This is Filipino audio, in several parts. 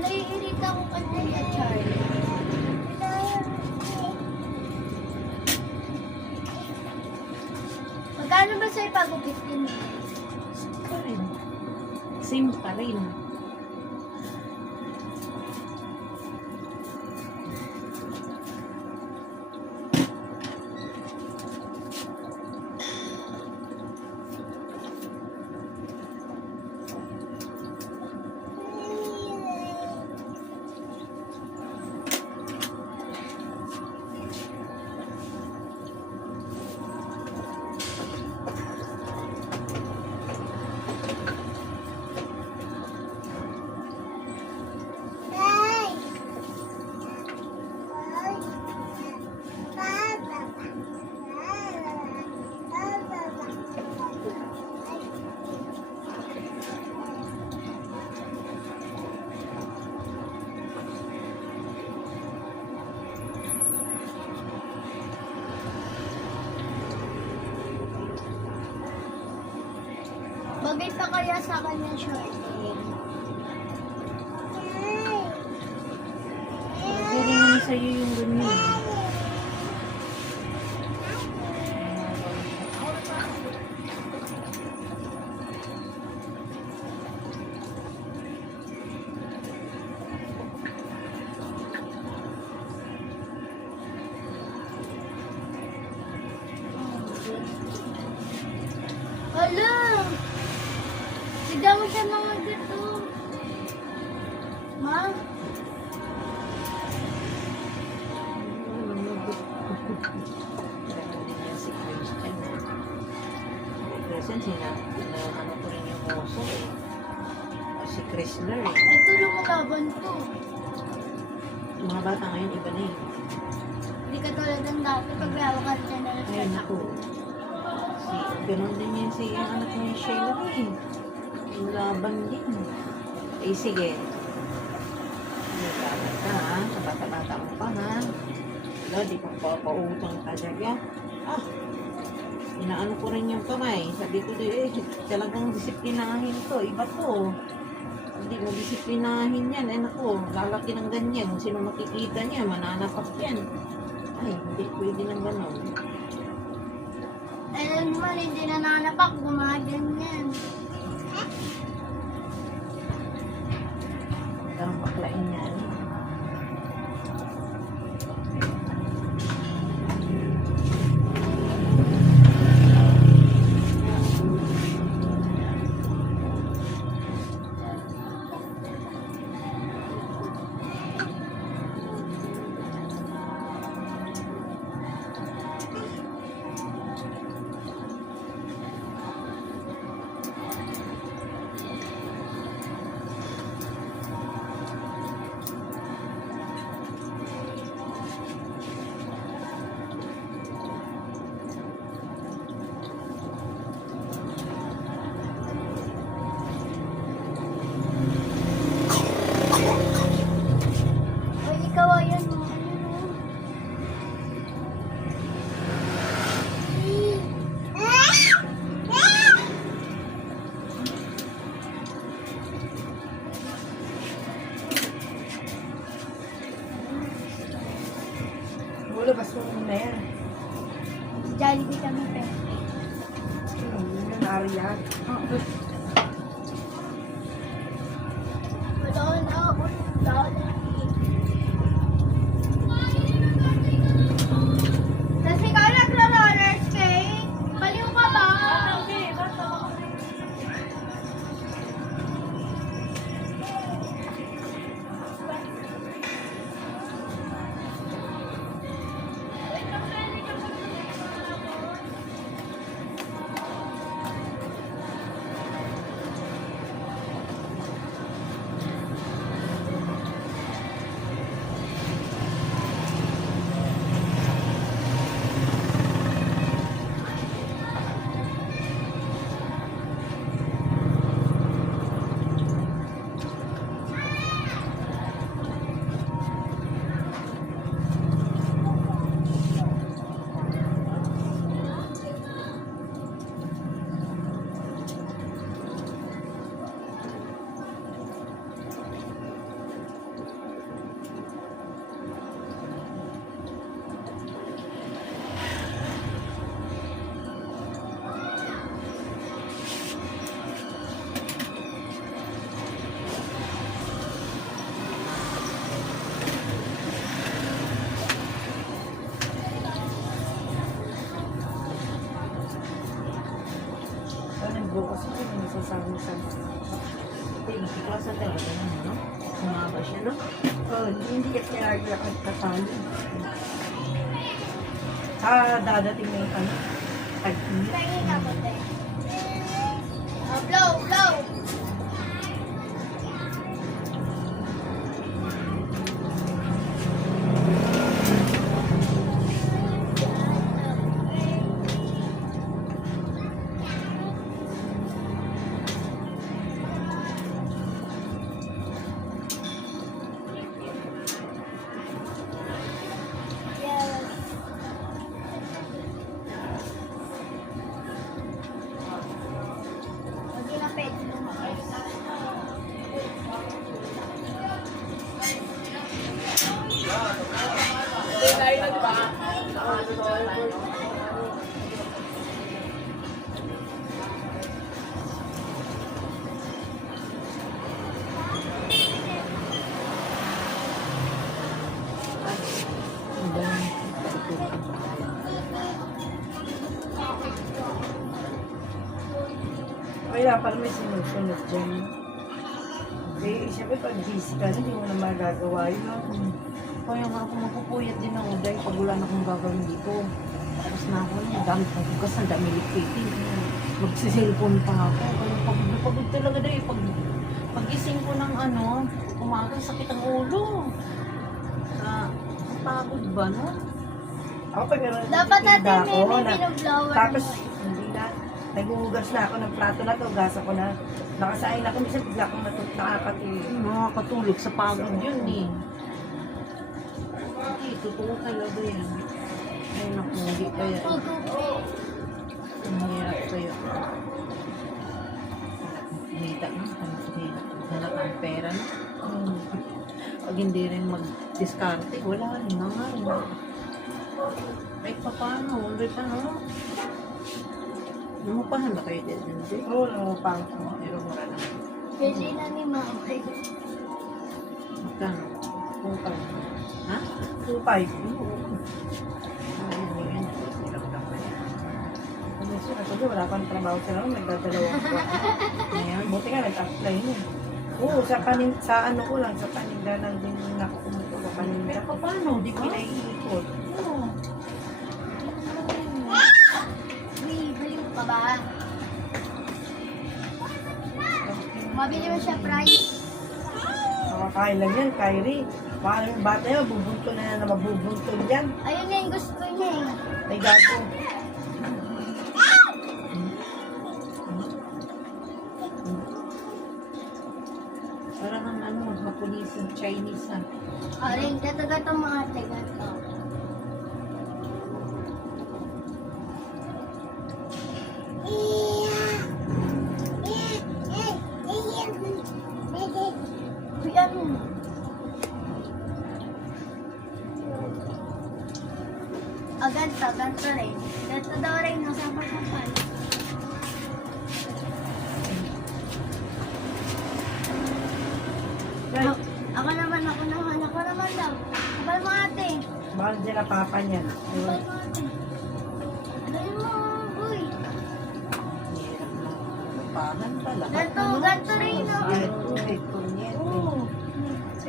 Naiirita ko kanina, Charlie. Magkano ba sa'yo pagupit din? Pa rin. Same pa rin. Bagay pa kaya sa kanya, Charlie? Pwede naman sa'yo yung ganyan. Hala! Sigaw mo siya mga dito. Ma? Kasi ano ko rin yung moso eh. Si Chrysler eh. Ito yung kalaban to. Yung mga bata ngayon iba na eh. Hindi ka tulad ng dati pag hawakan siya na Ay nasa naku. Ganon din yun si yung anak mo yung Sheila eh. Yung laban din. Eh sige. Naglaban ka ha. Sa bata-bata mo pa ha. Wala, di pa papautang ka dyan. Ah! Inaano ko rin yung kamay. Sabi ko eh, talagang disiplinahin to. Iba to. Hindi mo disiplinahin yan. Eh naku, lalaki ng ganyan. Sino makikita niya, mananapak yan. Ay, hindi pwede ng ganon. Alam naman, hindi na nanapak, gumaganyan. Parang baklain yan. O, ikaw ayan mo. Wala, basta na yan. Jollibee kami, pe. Arya. Wala na ako. Wala na. Kasi ikaw nagra-roller skate. Baliw ka ba? Hindi, nakiklasan talaga naman, no? Sumaba siya, no? Oh, hindi kasi naglalakad kasali. Dadating na yung ano. Tag-init. Tingin ako, te. Blow, blow. Yes. Hindi na pwede lumabas. Ang dami. Kaya parang may sinusunod dyan. Eh, siyempre pag busy ka, hindi mo na magagawa yun. No? Kaya nga ako magpupuyat din ako dahil pag wala na akong gagawin dito. Tapos na ako na, dami kong hugas, ang dami liquitin. Magsiselfone pa ako. Kaya pagod talaga dahil pagising ko ng ano, umaga, sakit ang ulo. Pagod ba, no? Ako pag Dapat natin nagtitinda may ako, binublower. tapos hindi na, naghuhugas na ako ng plato na to, gasa ko na. Nakasain ako, minsan bigla akong nakakatulog. Nakakatulog sa pagod yun eh. Hindi, totoo talaga yan. Ay naku, hindi kaya. Ang hirap kaya. Hinita na, hanap ang pera na. Pag hindi rin mag-discarte, wala rin naman. Kahit pa paano, hindi pa no. Namupahan ba kayo din? Hindi. Oo, namupang ko. Pero mura lang. Pwede na ni mama. Magkano? Kung pa. Ha? 2.5. Ayun. Hirap lang pa yan. Kasi kasi wala pang trabaho sila, nagdadalawang ko. Ngayon, Buti nga nag-apply mo. Oo, sa ano ko lang, sa paninda lang din nakakumuto sa paninda. pero pa paano? Di ba? Pinaiikot. Oo. Uy, baliw ka ba? Mabili mo siya price. Nakakain lang yan, Kyrie. Baka yung bata yun, mabubunto na yan na mabubunto yan. Ayun na yung gusto niya eh. May gato. Parang ang ano, Japanese, Chinese ha. Aring, gato-gato mga ate, gato. Uy, ano? Ganto rin. Ganto daw rin, nasapa-sapan. Guys, Ako naman daw. Kapal mo ate. mahal dyan na papa niyan. Kapal mo ate. Dali mo, uy. Hirap lang. Lupahan pala. Ganto rin, no? Ay, kunyet. Oo.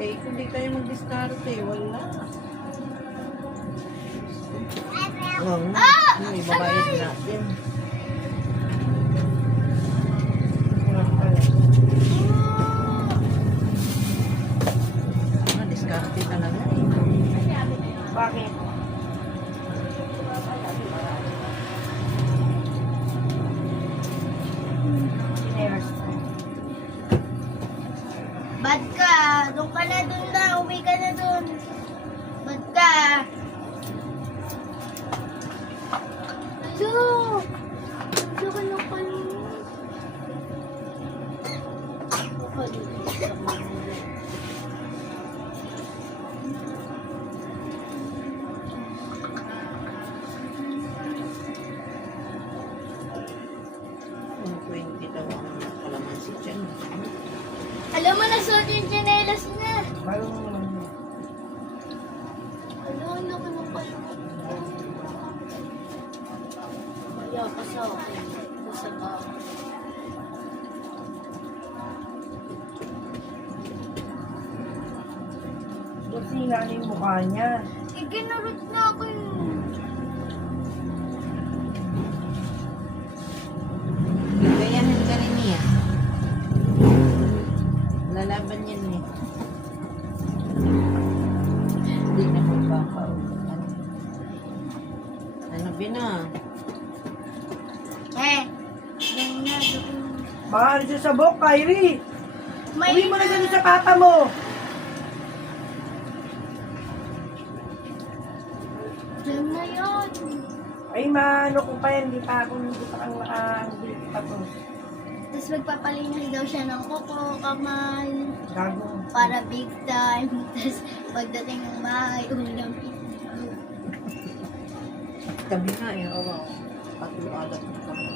Eh, kung di tayo mag-discarte, wala. Oo nga. Yung ibabayad natin. Discarte talaga eh. Bakit? Bad ka. Doon ka na dun na. Uwi ka na dun. Bad ka. Alo. Alo ka na kanina. Kung 20 daw ang kalamansi dyan. Alam mo, nasuot yung tsinelas niya. Parang naman yun. Ano ka nung pala? Ayaw ka sa akin. Sa bahay. Kasi nga na yung mukha niya. Iginurot na ako yun. Gayahin ka rin niya. Lalaban yan eh. Hindi na magpapaulan. Ano bina? Yan na. Baka ano siya sa bok, Kyrie. May Uwi mo na dyan sa papa mo. Diyan na yun. Ay, maano ko pa yan. Hindi pa kang naka-hindi pa to. Tapos magpapalinis daw siya ng kuko, kamay, Gago. para big time. Tapos pagdating ng bahay, ulam ito. Tabi nga eh. Oo. Patualat na kami.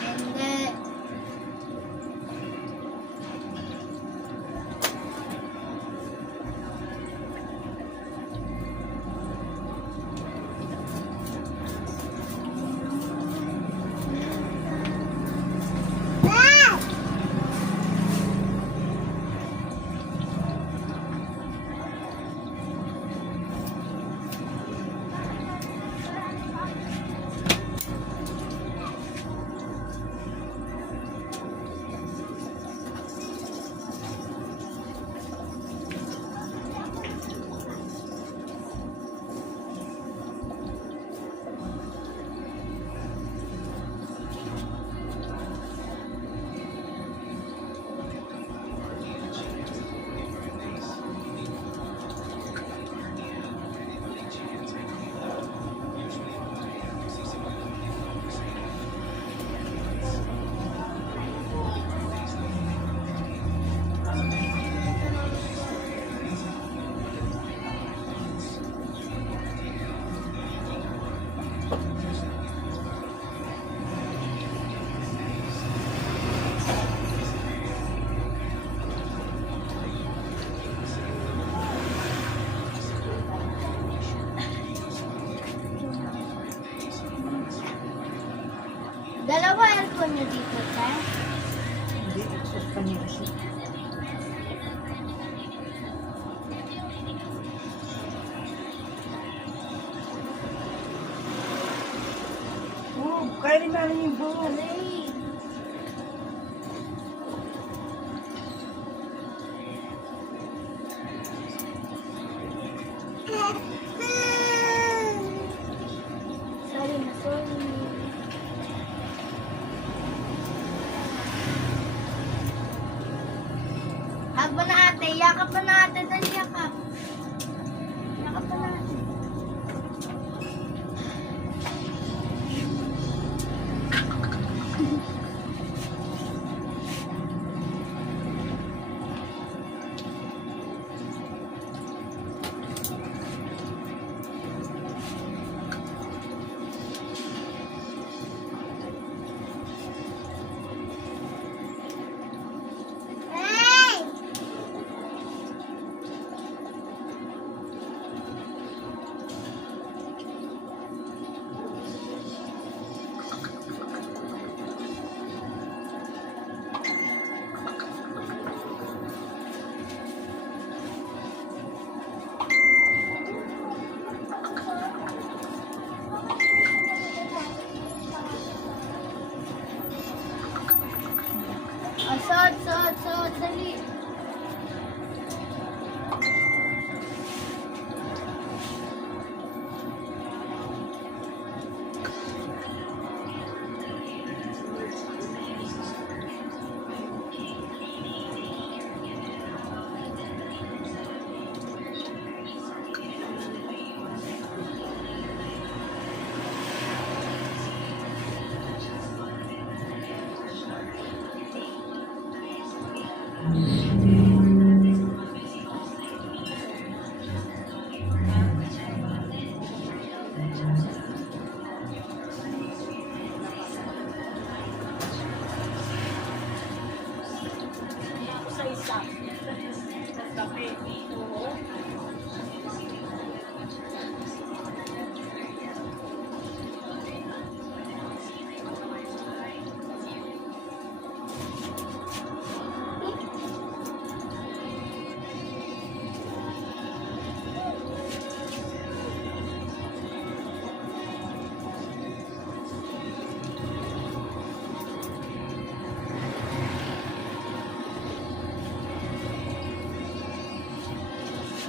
And then, dalawa aircon nyo dito, te. Hindi. Sa kanya siya. Oh, Kyrie na rin yung buhok. Sorry na, sorry. Hag mo na ate, yakap mo na ate, dali yakap. Yakap mo na ate. Suot, dali.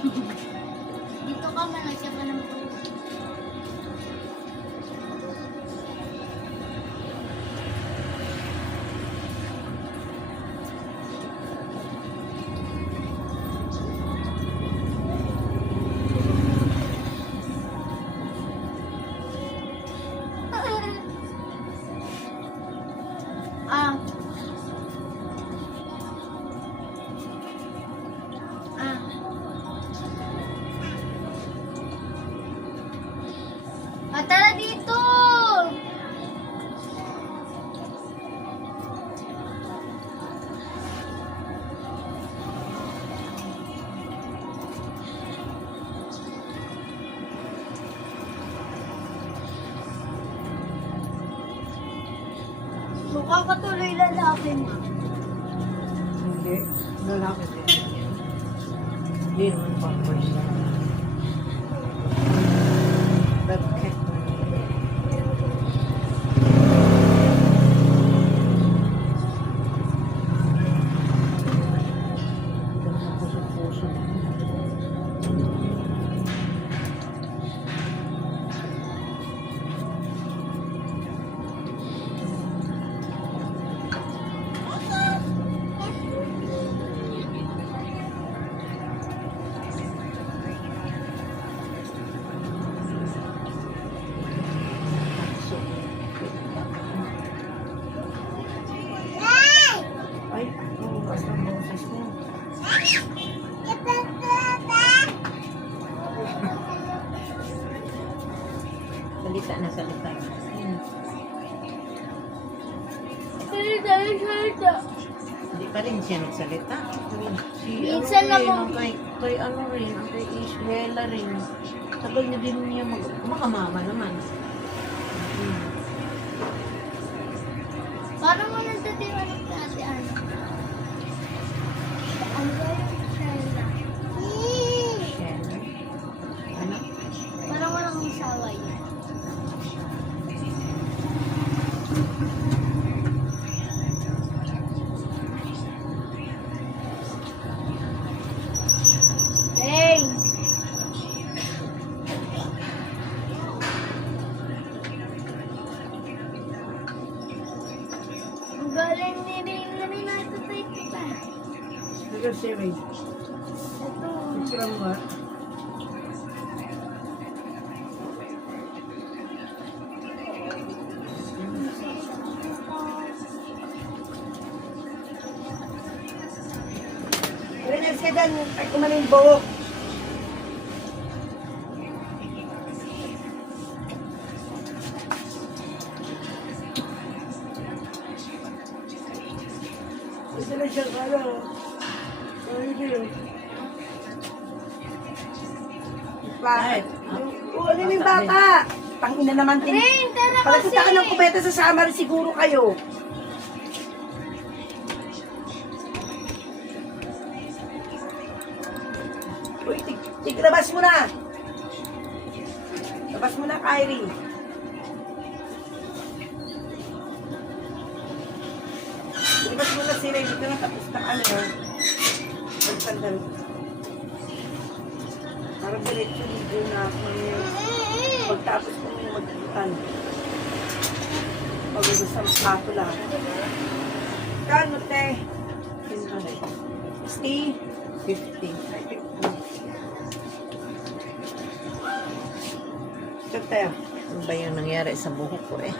Dito ka man, siya ka naman. Ah. Ah. Ah, tara dito! Mukha ka tuloy lalaki mo. Hindi. Lalaki din. Hindi naman pampers na. Bobcat. Ganda ko sa puso. Ay, ang bukas ng boses mo. Salita na salita. Hindi pa rin siya nagsalita. Si Minsan lang ano po. rin, kay ano rin, ang kay Isabela rin. Tagal na din niya makamama naman. Parang mo nagtatiwala sa ate ano. Ano ba yung Shella? Shella. Ano? Parang walang asawa yun. Hey! Ang galing ni Ring na rin natutay kita. Sige, sige. Ito. Picture mo ba? Renal siya dyan, ay kumaling buhok. Ito na siya, ano? Ay, yun. Bakit? Ano yung bata? Tangina naman din. Ring, tara kasi! Pagpunta ka ng kubeta sa summer, siguro kayo. Uy, labas mo na. Labas mo na, Kyrie. Labas mo na si Ray. Dito na tapos na ano yun. Sandal. Parang diretso dito na ako ngayon. Pagtapos mo yung magkitan. Pag-ubos sa spatula. Kano, te? 60? 50. Ito, te. Ano ba yung nangyari sa buhok ko eh?